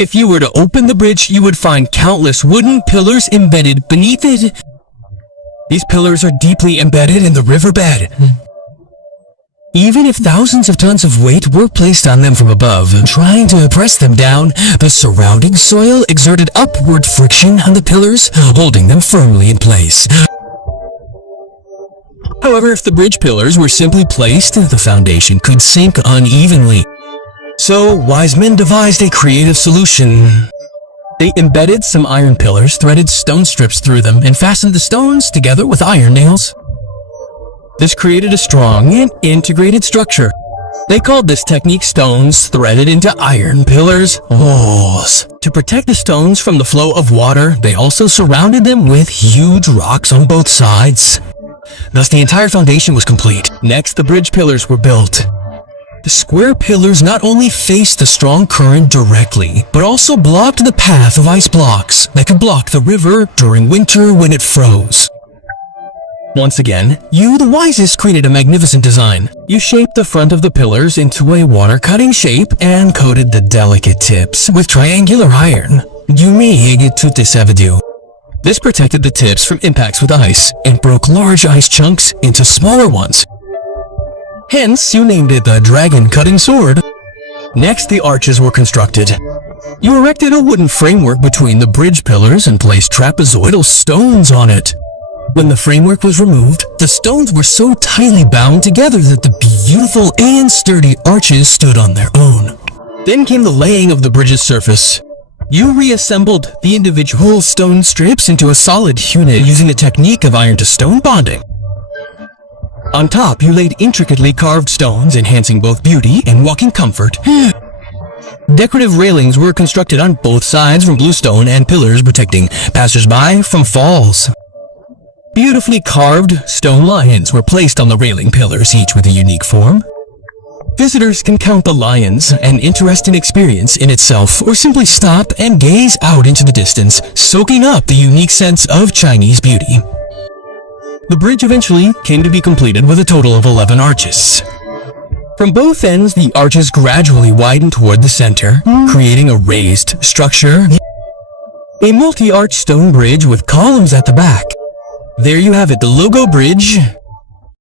If you were to open the bridge, you would find countless wooden pillars embedded beneath it. These pillars are deeply embedded in the riverbed. Even if thousands of tons of weight were placed on them from above, trying to press them down, the surrounding soil exerted upward friction on the pillars, holding them firmly in place. However, if the bridge pillars were simply placed, the foundation could sink unevenly. So, wise men devised a creative solution. They embedded some iron pillars, threaded stone strips through them, and fastened the stones together with iron nails. This created a strong and integrated structure. They called this technique stones threaded into iron pillars. To protect the stones from the flow of water, they also surrounded them with huge rocks on both sides. Thus, the entire foundation was complete. Next, the bridge pillars were built. The square pillars not only faced the strong current directly, but also blocked the path of ice blocks that could block the river during winter when it froze. Once again, you, the wisest, created a magnificent design. You shaped the front of the pillars into a water-cutting shape and coated the delicate tips with triangular iron. This protected the tips from impacts with ice and broke large ice chunks into smaller ones. Hence, you named it the dragon-cutting sword. Next, the arches were constructed. You erected a wooden framework between the bridge pillars and placed trapezoidal stones on it. When the framework was removed, the stones were so tightly bound together that the beautiful and sturdy arches stood on their own. Then came the laying of the bridge's surface. You reassembled the individual stone strips into a solid unit using the technique of iron-to-stone bonding. On top, you laid intricately carved stones, enhancing both beauty and walking comfort. Decorative railings were constructed on both sides from bluestone and pillars protecting passers-by from falls. Beautifully carved stone lions were placed on the railing pillars, each with a unique form. Visitors can count the lions, an interesting experience in itself, or simply stop and gaze out into the distance, soaking up the unique sense of Chinese beauty. The bridge eventually came to be completed with a total of 11 arches. From both ends, the arches gradually widened toward the center, creating a raised structure. A multi-arch stone bridge with columns at the back. There you have it, the Lugou Bridge.